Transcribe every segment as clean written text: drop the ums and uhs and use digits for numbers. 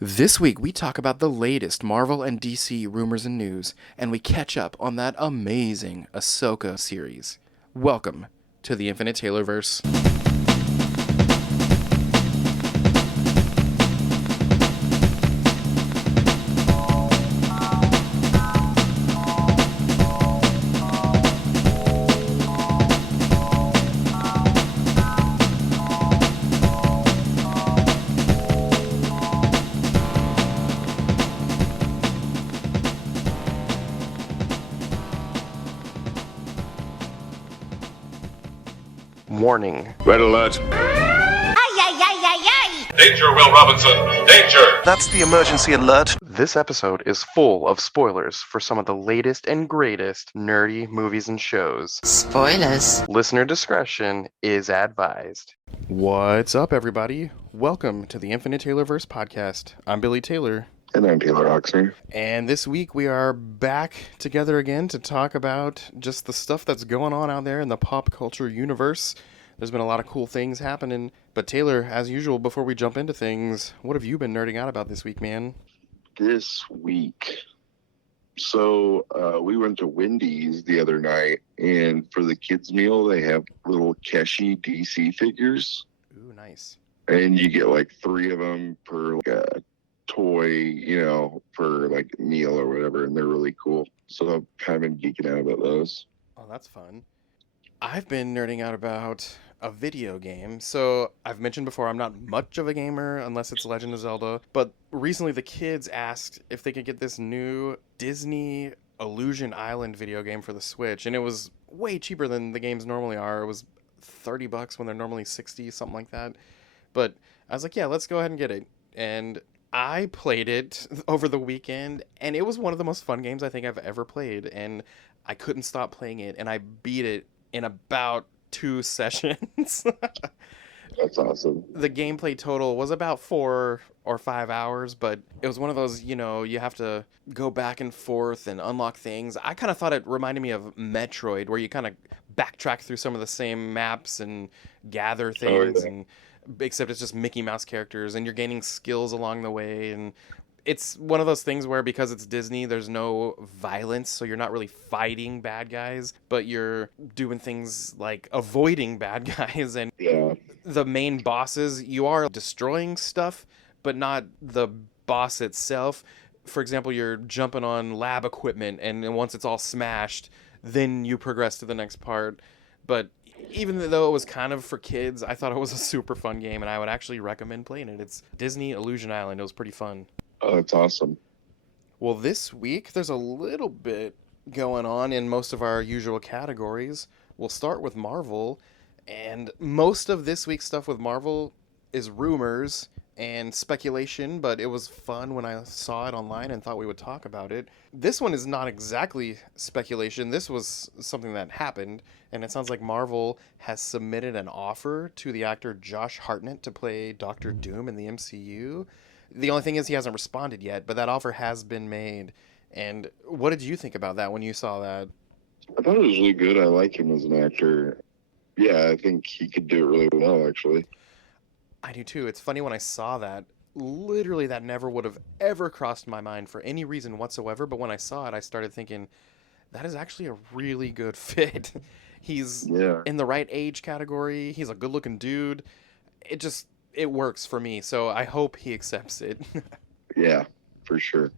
This week, we talk about the latest Marvel and DC rumors and news, and we catch up on that amazing Ahsoka series. Welcome to the Infinite Taylorverse. Warning. Red alert. Ay, ay, ay, ay, ay! Danger, Will Robinson. Danger! That's the emergency alert. This episode is full of spoilers for some of the latest and greatest nerdy movies and shows. Spoilers. Listener discretion is advised. What's up, everybody? Welcome to the Infinite Taylorverse podcast. I'm Billy Taylor. And I'm Taylor Oxner. And this week we are back together again to talk about just the stuff that's going on out there in the pop culture universe. There's been a lot of cool things happening. But Taylor, as usual, before we jump into things, what have you been nerding out about this week, man? This week. So we went to Wendy's the other night, and for the kids' meal, they have little Keshi DC figures. Ooh, nice. And you get like 3 of them per toy, for like meal or whatever, and they're really cool. So I've kind of been geeking out about those. Oh, that's fun. I've been nerding out about a video game. So I've mentioned before, I'm not much of a gamer unless it's Legend of Zelda, but recently the kids asked if they could get this new Disney Illusion Island video game for the Switch, and it was way cheaper than the games normally are. It was $30 when they're normally 60, something like that. But I was like, yeah, let's go ahead and get it. And I played it over the weekend, and it was one of the most fun games I think I've ever played, and I couldn't stop playing it, and I beat it in about 2 sessions. That's awesome. The gameplay total was about 4 or 5 hours, but it was one of those, you have to go back and forth and unlock things. I kind of thought it reminded me of Metroid, where you kind of backtrack through some of the same maps and gather things, yeah. Except it's just Mickey Mouse characters, and you're gaining skills along the way, and it's one of those things where because it's Disney, there's no violence, so you're not really fighting bad guys, but you're doing things like avoiding bad guys, and Yeah. the main bosses, you are destroying stuff, but not the boss itself. For example, you're jumping on lab equipment, and once it's all smashed, then you progress to the next part. But even though it was kind of for kids, I thought it was a super fun game, and I would actually recommend playing it. It's Disney Illusion Island. It was pretty fun. Oh, that's awesome. Well, this week, there's a little bit going on in most of our usual categories. We'll start with Marvel, and most of this week's stuff with Marvel is rumors and speculation, but it was fun when I saw it online and thought we would talk about it. This one is not exactly speculation. This was something that happened, and it sounds like Marvel has submitted an offer to the actor Josh Hartnett to play Doctor Doom in the MCU. The only thing is he hasn't responded yet, but that offer has been made. And what did you think about that when you saw that? I thought it was really good. I like him as an actor. Yeah, I think he could do it really well, actually. I do too. It's funny when I saw that, literally that never would have ever crossed my mind for any reason whatsoever. But when I saw it, I started thinking, that is actually a really good fit. He's Yeah. in the right age category. He's a good looking dude. It works for me. So I hope he accepts it. Yeah, for sure.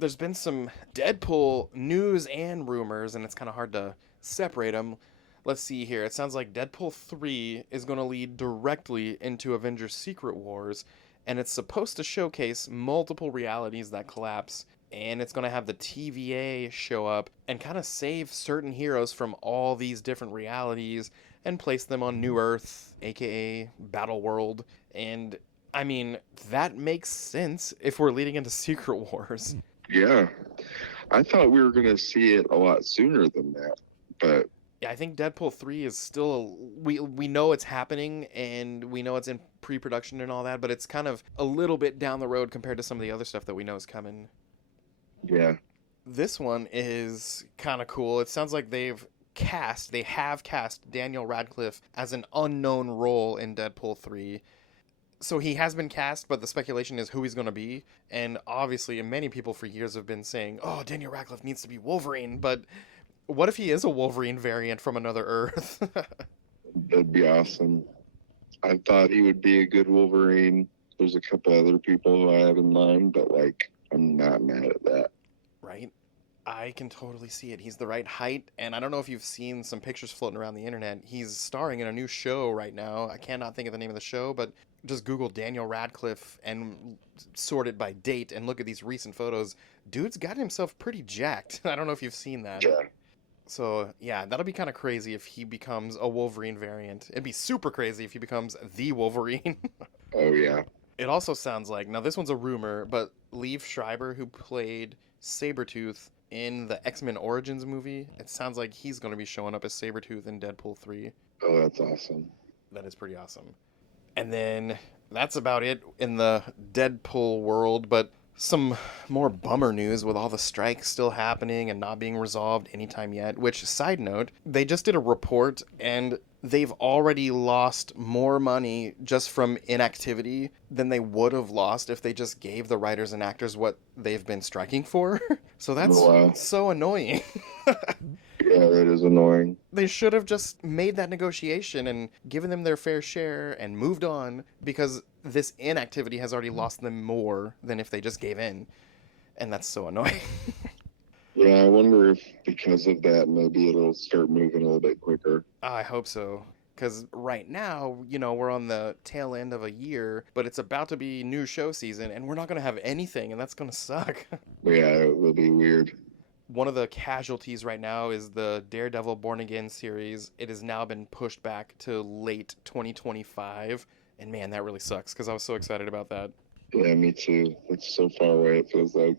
There's been some Deadpool news and rumors, and it's kind of hard to separate them. Let's see here. It sounds like Deadpool 3 is going to lead directly into Avengers Secret Wars, and it's supposed to showcase multiple realities that collapse, and it's going to have the TVA show up and kind of save certain heroes from all these different realities and place them on New Earth, aka Battle World. And I mean, that makes sense if we're leading into Secret Wars. Yeah. I thought we were going to see it a lot sooner than that, but Yeah, I think Deadpool 3 is still we know it's happening, and we know it's in pre-production and all that, but it's kind of a little bit down the road compared to some of the other stuff that we know is coming. yeah. This one is kind of cool. It sounds like they have cast Daniel Radcliffe as an unknown role in Deadpool 3. So he has been cast, but the speculation is who he's going to be. And obviously, many people for years have been saying, oh, Daniel Radcliffe needs to be Wolverine. But what if he is a Wolverine variant from another Earth? That'd be awesome. I thought he would be a good Wolverine. There's a couple other people who I have in mind, but like, I'm not mad at that. Right? I can totally see it. He's the right height, and I don't know if you've seen some pictures floating around the internet. He's starring in a new show right now. I cannot think of the name of the show, but just Google Daniel Radcliffe and sort it by date and look at these recent photos. Dude's got himself pretty jacked. I don't know if you've seen that. Yeah. So, yeah, that'll be kind of crazy if he becomes a Wolverine variant. It'd be super crazy if he becomes the Wolverine. Oh, yeah. It also sounds like, now this one's a rumor, but Liev Schreiber, who played Sabretooth in the X-Men Origins movie, it sounds like he's going to be showing up as Sabretooth in Deadpool 3. Oh, that's awesome. That is pretty awesome. And then that's about it in the Deadpool world, but some more bummer news with all the strikes still happening and not being resolved anytime yet, which, side note, they just did a report and they've already lost more money just from inactivity than they would have lost if they just gave the writers and actors what they've been striking for. So that's Wow. so annoying. Yeah, that is annoying. They should have just made that negotiation and given them their fair share and moved on, because this inactivity has already lost them more than if they just gave in. And that's so annoying. Yeah, I wonder if because of that, maybe it'll start moving a little bit quicker. I hope so. Because right now, we're on the tail end of a year, but it's about to be new show season, and we're not going to have anything, and that's going to suck. Yeah, it will be weird. One of the casualties right now is the Daredevil Born Again series. It has now been pushed back to late 2025, and man, that really sucks, because I was so excited about that. Yeah, me too. It's so far away, it feels like.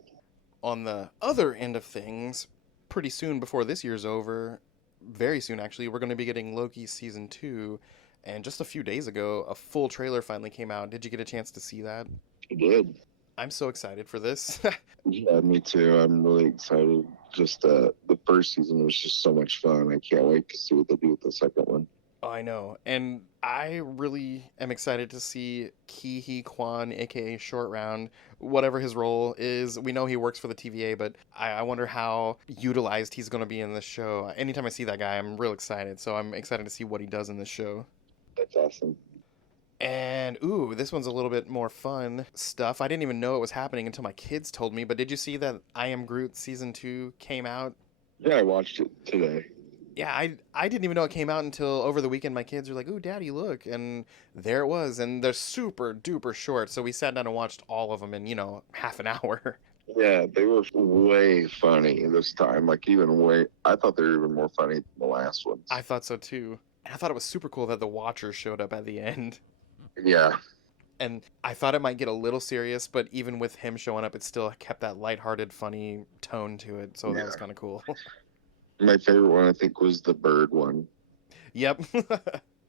On the other end of things, pretty soon before this year's over, very soon actually, we're going to be getting Loki season 2, and just a few days ago, a full trailer finally came out. Did you get a chance to see that? I did. I'm so excited for this. Yeah, me too. I'm really excited. Just the first season was just so much fun. I can't wait to see what they do with the second one. Oh, I know. And I really am excited to see Ki-Hee Kwan, aka Short Round, whatever his role is. We know he works for the TVA, but I wonder how utilized he's going to be in this show. Anytime I see that guy, I'm real excited. So I'm excited to see what he does in this show. That's awesome. And, ooh, this one's a little bit more fun stuff. I didn't even know it was happening until my kids told me, but did you see that I Am Groot Season 2 came out? Yeah, I watched it today. Yeah, I didn't even know it came out until over the weekend. My kids were like, ooh, Daddy, look. And there it was. And they're super duper short. So we sat down and watched all of them in, half an hour. Yeah, they were way funny this time. Like, I thought they were even more funny than the last ones. I thought so too. And I thought it was super cool that the Watchers showed up at the end. Yeah. And I thought it might get a little serious, but even with him showing up, it still kept that lighthearted, funny tone to it. So that was kind of cool. My favorite one, I think, was the bird one. Yep.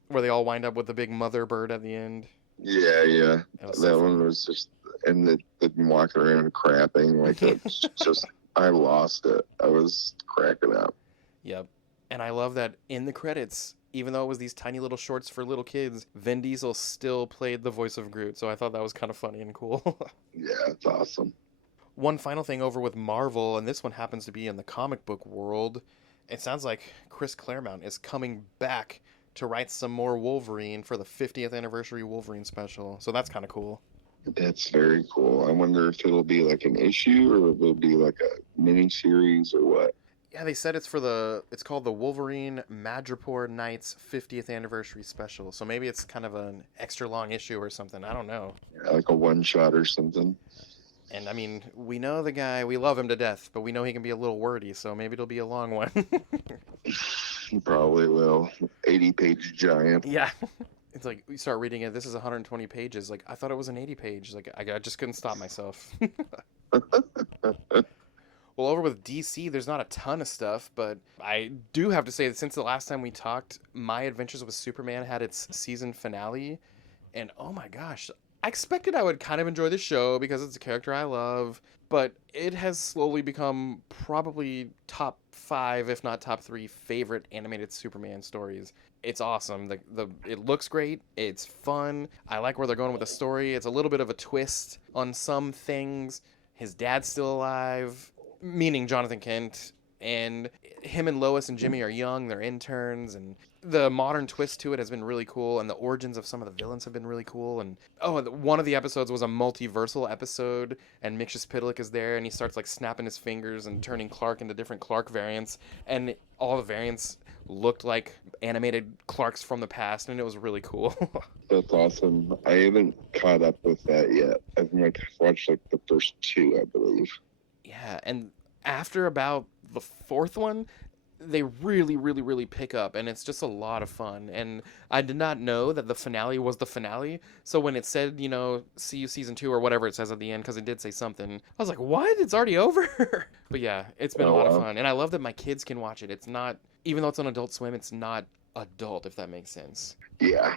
Where they all wind up with the big mother bird at the end. Yeah. That one was just, and them walking around crapping. Like, it's just, I lost it. I was cracking up. Yep. And I love that in the credits, even though it was these tiny little shorts for little kids, Vin Diesel still played the voice of Groot. So I thought that was kind of funny and cool. Yeah, it's awesome. One final thing over with Marvel, and this one happens to be in the comic book world. It sounds like Chris Claremont is coming back to write some more Wolverine for the 50th anniversary Wolverine special. So that's kind of cool. That's very cool. I wonder if it'll be like an issue or if it'll be like a mini series or what. Yeah, they said it's called the Wolverine Madripoor Nights 50th anniversary special. So maybe it's kind of an extra long issue or something. I don't know. Yeah, like a one shot or something. And I mean, we know the guy, we love him to death, but we know he can be a little wordy, so maybe it'll be a long one. He probably will. 80-page giant. Yeah. It's like, you start reading it, this is 120 pages. Like, I thought it was an 80-page. Like, I just couldn't stop myself. Well, over with DC, there's not a ton of stuff, but I do have to say that since the last time we talked, My Adventures with Superman had its season finale, and oh my gosh, I expected I would kind of enjoy the show because it's a character I love, but it has slowly become probably top 5, if not top 3 favorite animated Superman stories. It's awesome. It looks great. It's fun. I like where they're going with the story. It's a little bit of a twist on some things. His dad's still alive, meaning Jonathan Kent, and him and Lois and Jimmy are young. They're interns, and the modern twist to it has been really cool, and the origins of some of the villains have been really cool. And one of the episodes was a multiversal episode, and Mixus Pitlick is there, and he starts like snapping his fingers and turning Clark into different Clark variants, and all the variants looked like animated Clarks from the past, and it was really cool. That's awesome. I haven't caught up with that yet. I've watched like the first 2, I believe. Yeah, and after about the 4th one, they really, really, really pick up, and it's just a lot of fun. And I did not know that the finale was the finale. So when it said, see you season 2 or whatever it says at the end, because it did say something, I was like, what? It's already over? But yeah, it's been a lot of fun. And I love that my kids can watch it. It's not, even though it's on Adult Swim, it's not adult, if that makes sense. Yeah.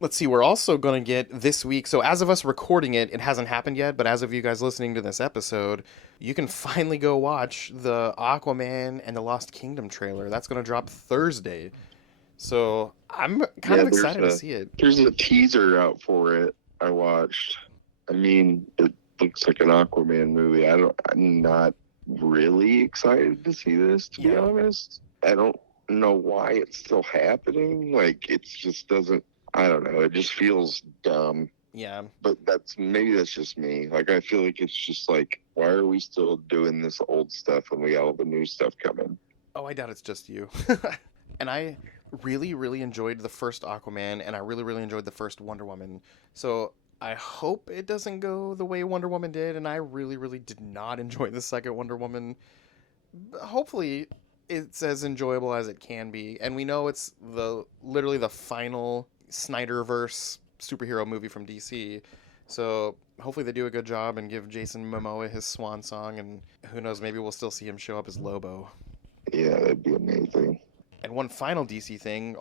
Let's see, we're also going to get this week, so as of us recording it, it hasn't happened yet, but as of you guys listening to this episode, you can finally go watch the Aquaman and the Lost Kingdom trailer. That's going to drop Thursday. So I'm kind of excited to see it. There's a teaser out for it I watched. I mean, it looks like an Aquaman movie. I'm not really excited to see this, to be honest. I don't know why it's still happening. Like, it just doesn't, I don't know. It just feels dumb. Yeah. But maybe that's just me. Like, I feel like it's just like, why are we still doing this old stuff when we got all the new stuff coming? Oh, I doubt it's just you. And I really, really enjoyed the first Aquaman, and I really, really enjoyed the first Wonder Woman. So I hope it doesn't go the way Wonder Woman did, and I really, really did not enjoy the second Wonder Woman. Hopefully it's as enjoyable as it can be, and we know it's literally the final Snyderverse superhero movie from DC, so hopefully they do a good job and give Jason Momoa his swan song, and who knows, maybe we'll still see him show up as Lobo. Yeah, that'd be amazing. And one final DC thing,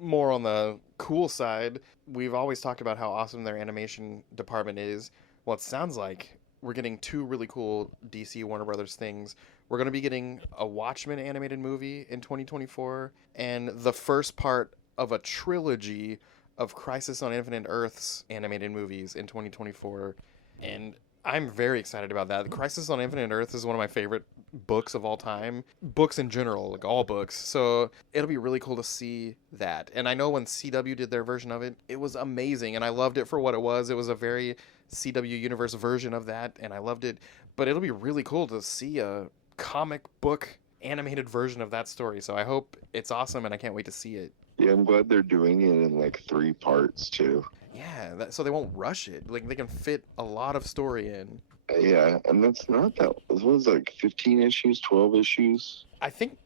more on the cool side, we've always talked about how awesome their animation department is. Well, it sounds like we're getting 2 really cool DC Warner Brothers things. We're going to be getting a Watchmen animated movie in 2024, and the first part of a trilogy of Crisis on Infinite Earths animated movies in 2024. And I'm very excited about that. The Crisis on Infinite Earths is one of my favorite books of all time. Books in general, like all books. So it'll be really cool to see that. And I know when CW did their version of it, it was amazing. And I loved it for what it was. It was a very CW universe version of that. And I loved it. But it'll be really cool to see a comic book animated version of that story. So I hope it's awesome, and I can't wait to see it. Yeah, I'm glad they're doing it in like 3 parts too. Yeah, so they won't rush it. Like, they can fit a lot of story in. Yeah, and that's not that. It was like 15 issues, 12 issues. I think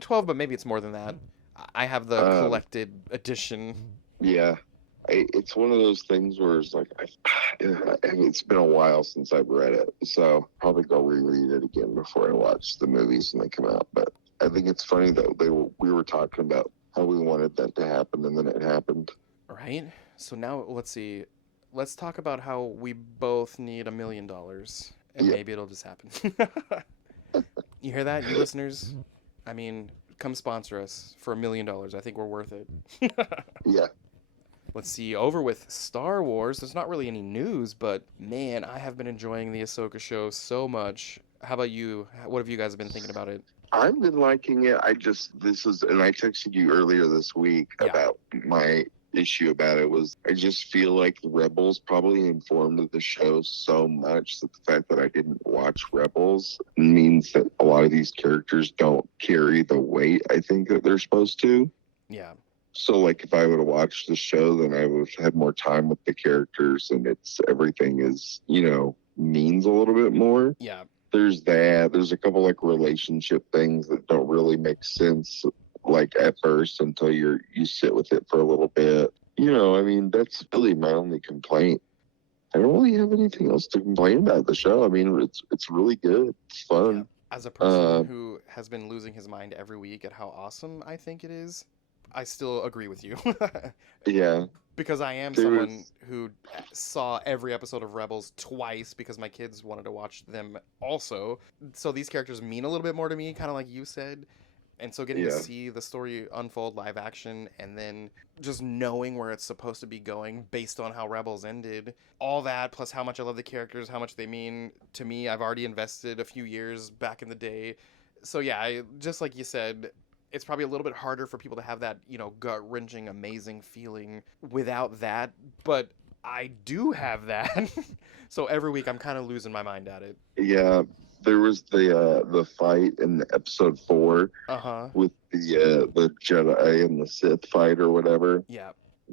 12, but maybe it's more than that. I have the collected edition. Yeah, it's one of those things where it's like, it's been a while since I've read it, so probably go reread it again before I watch the movies when they come out. But I think it's funny though. We were talking about how we wanted that to happen, and then it happened. Right. So now let's see. Let's talk about how we both need $1 million, and maybe it'll just happen. You hear that, you listeners? I mean, come sponsor us for $1 million. I think we're worth it. Yeah. Let's see. Over with Star Wars. There's not really any news, but man, I have been enjoying the Ahsoka show so much. How about you? What have you guys been thinking about it? I've been liking it. And I texted you earlier this week about my issue about it was I just feel like Rebels probably informed the show so much that the fact that I didn't watch Rebels means that a lot of these characters don't carry the weight I think that they're supposed to. Yeah. So like if I would have watched the show, then I would have had more time with the characters, and everything is, means a little bit more. Yeah. There's that. There's a couple like relationship things that don't really make sense like at first until you sit with it for a little bit. That's really my only complaint. I don't really have anything else to complain about the show. I mean, it's really good. It's fun. Yeah. As a person who has been losing his mind every week at how awesome I think it is, I still agree with you. Yeah, Because I am there someone was. who saw every episode of Rebels twice because my kids wanted to watch them also. So these characters mean a little bit more to me, kind of like you said. And so getting to Yeah, see the story unfold live action and then just knowing where it's supposed to be going based on how Rebels ended, all that plus how much I love the characters, how much they mean to me. I've already invested a few years back in the day. So yeah, just like you said, it's probably a little bit harder for people to have that, gut wrenching, amazing feeling without that. But I do have that. So every week I'm kind of losing my mind at it. yeah. There was the fight in episode 4 Uh huh. with the Jedi and the Sith fight or whatever. Yeah.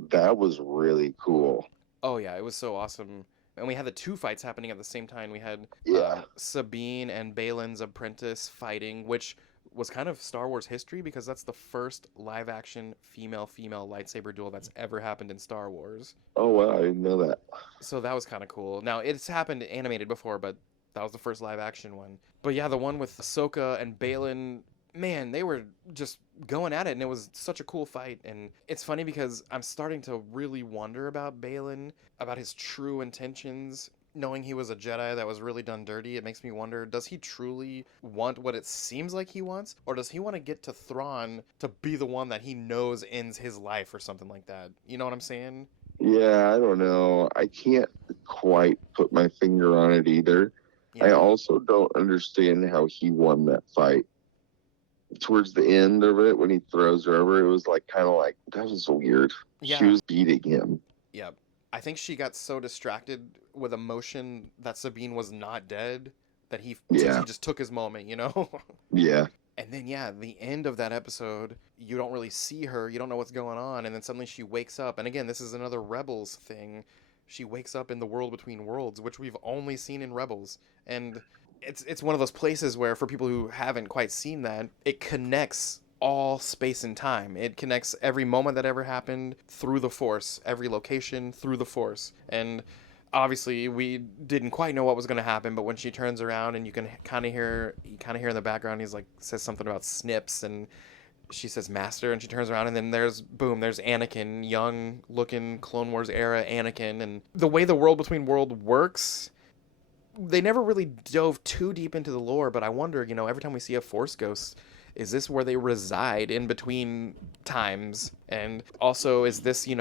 That was really cool. Oh yeah, it was so awesome. And we had the two fights happening at the same time. We had Yeah. Sabine and Balin's apprentice fighting, which was kind of Star Wars history because that's the first live action female lightsaber duel that's ever happened in Star Wars. Oh wow, I didn't know that. So that was kind of cool. Now it's happened animated before, but that was the first live action one. But yeah, the one with Ahsoka and Balin, man, they were just going at it, and it was such a cool fight. And it's funny because I'm starting to really wonder about Balin, about his true intentions. Knowing he was a Jedi that was really done dirty, it makes me wonder, does he truly want what it seems like he wants? Or does he want to get to Thrawn to be the one that he knows ends his life or something like that? You know what I'm saying? Yeah, I don't know. I can't quite put my finger on it either. I Yeah. also don't understand how he won that fight. Towards the end of it, when he throws her over, it was like kind of like that was weird. She Yeah. was beating him. Yeah. I think she got so distracted with emotion that Sabine was not dead that he Yeah, just took his moment, you know? yeah, And then yeah, the end of that episode, you don't really see her, you don't know what's going on, and then suddenly she wakes up. And again, this is another Rebels thing. She wakes up in the world between worlds, which we've only seen in Rebels. And it's one of those places where for people who haven't quite seen that, it connects all space and time. It connects every moment that ever happened through the Force, every location through the Force. And obviously we didn't quite know what was going to happen, but when she turns around and you kind of hear in the background, he's like says something about snips, and she says master, and she turns around, and then there's Anakin, young looking Clone Wars era Anakin. And the way the world between world works, they never really dove too deep into the lore, but I wonder, every time we see a Force ghost, is this where they reside in between times? And also, is this, in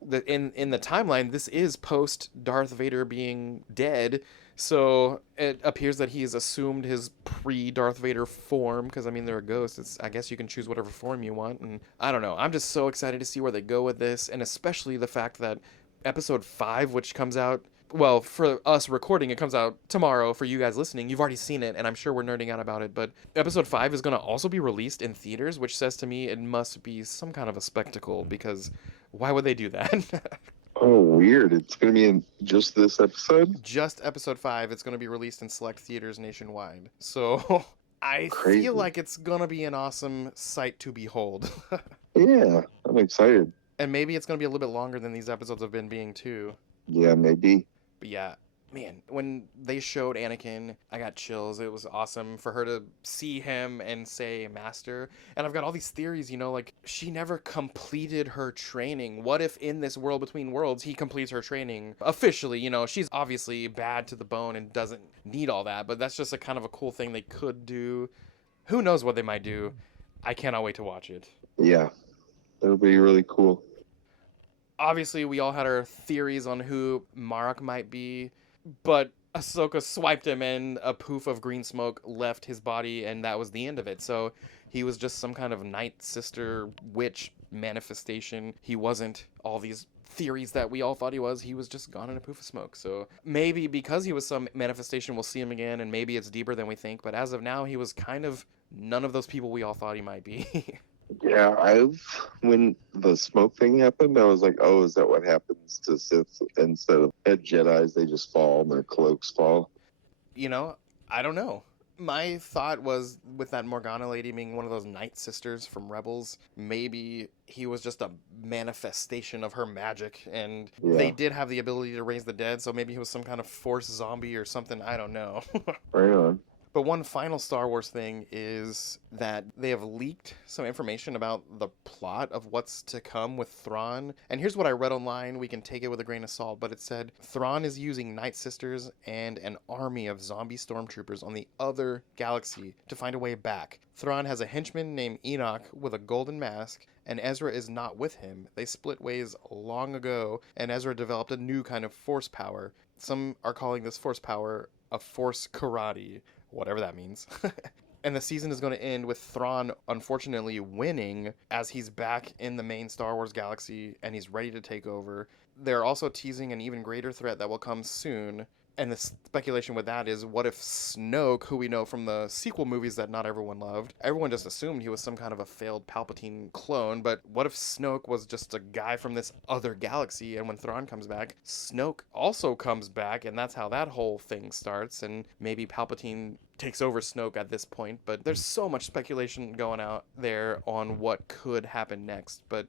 the timeline, this is post Darth Vader being dead, so it appears that he's assumed his pre-Darth Vader form, because I mean they're a ghost. I guess you can choose whatever form you want, and I don't know. I'm just so excited to see where they go with this, and especially the fact that episode 5, which comes out, well, for us recording, it comes out tomorrow. For you guys listening, you've already seen it, and I'm sure we're nerding out about it. But episode 5 is going to also be released in theaters, which says to me it must be some kind of a spectacle, because why would they do that? Oh, weird. It's going to be in just this episode? Just episode 5, it's going to be released in select theaters nationwide. So I Crazy. feel like it's going to be an awesome sight to behold. Yeah, I'm excited. And maybe it's going to be a little bit longer than these episodes have been being, too. Yeah, maybe. But yeah, man, when they showed Anakin, I got chills. It was awesome for her to see him and say master. And I've got all these theories, like she never completed her training. What if in this world between worlds, he completes her training officially? She's obviously bad to the bone and doesn't need all that, but that's just a kind of a cool thing they could do. Who knows what they might do? I cannot wait to watch it. Yeah, that'll be really cool. Obviously, we all had our theories on who Marok might be, but Ahsoka swiped him and a poof of green smoke left his body, and that was the end of it. So he was just some kind of Night Sister witch manifestation. He wasn't all these theories that we all thought he was. He was just gone in a poof of smoke. So maybe because he was some manifestation, we'll see him again, and maybe it's deeper than we think. But as of now, he was kind of none of those people we all thought he might be. Yeah, when the smoke thing happened, I was like, oh, is that what happens to Sith? Instead of head Jedis, they just fall and their cloaks fall. I don't know. My thought was with that Morgana lady being one of those Night Sisters from Rebels, maybe he was just a manifestation of her magic, and Yeah. they did have the ability to raise the dead, so maybe he was some kind of Force zombie or something. I don't know. Right on. But one final Star Wars thing is that they have leaked some information about the plot of what's to come with Thrawn. And here's what I read online. We can take it with a grain of salt, but it said Thrawn is using Night Sisters and an army of zombie stormtroopers on the other galaxy to find a way back. Thrawn has a henchman named Enoch with a golden mask, and Ezra is not with him. They split ways long ago, and Ezra developed a new kind of force power. Some are calling this force power a force karate, whatever that means. And the season is going to end with Thrawn unfortunately winning as he's back in the main Star Wars galaxy and he's ready to take over. They're also teasing an even greater threat that will come soon. And the speculation with that is, what if Snoke, who we know from the sequel movies that not everyone loved, everyone just assumed he was some kind of a failed Palpatine clone, but what if Snoke was just a guy from this other galaxy, and when Thrawn comes back, Snoke also comes back, and that's how that whole thing starts, and maybe Palpatine takes over Snoke at this point, but there's so much speculation going out there on what could happen next. But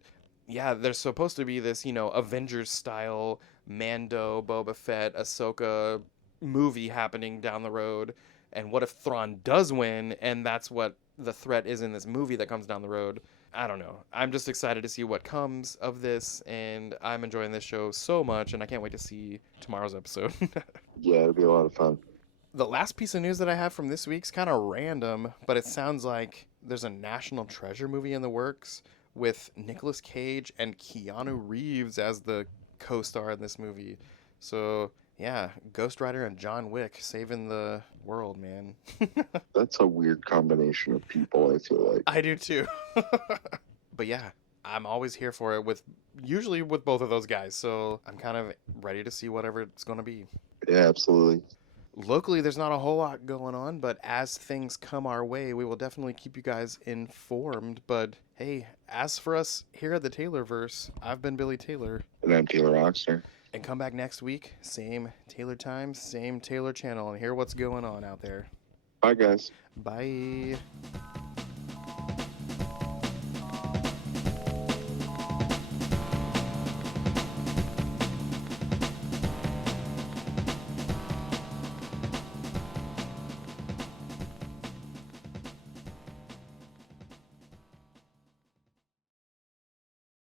yeah, there's supposed to be this, Avengers style Mando, Boba Fett, Ahsoka movie happening down the road. And what if Thrawn does win and that's what the threat is in this movie that comes down the road? I don't know. I'm just excited to see what comes of this, and I'm enjoying this show so much, and I can't wait to see tomorrow's episode. Yeah, it'll be a lot of fun. The last piece of news that I have from this week's kind of random, but it sounds like there's a National Treasure movie in the works with Nicolas Cage and Keanu Reeves as the co-star in this movie. So, yeah, Ghost Rider and John Wick saving the world, man. That's a weird combination of people, I feel like. I do too. But yeah, I'm always here for it, usually with both of those guys. So I'm kind of ready to see whatever it's going to be. Yeah, absolutely. Locally, there's not a whole lot going on, but as things come our way, we will definitely keep you guys informed. But hey, as for us here at the Taylorverse, I've been Billy Taylor. And I'm Taylor Oxner. And come back next week, same Taylor time, same Taylor channel, and hear what's going on out there. Bye, guys. Bye.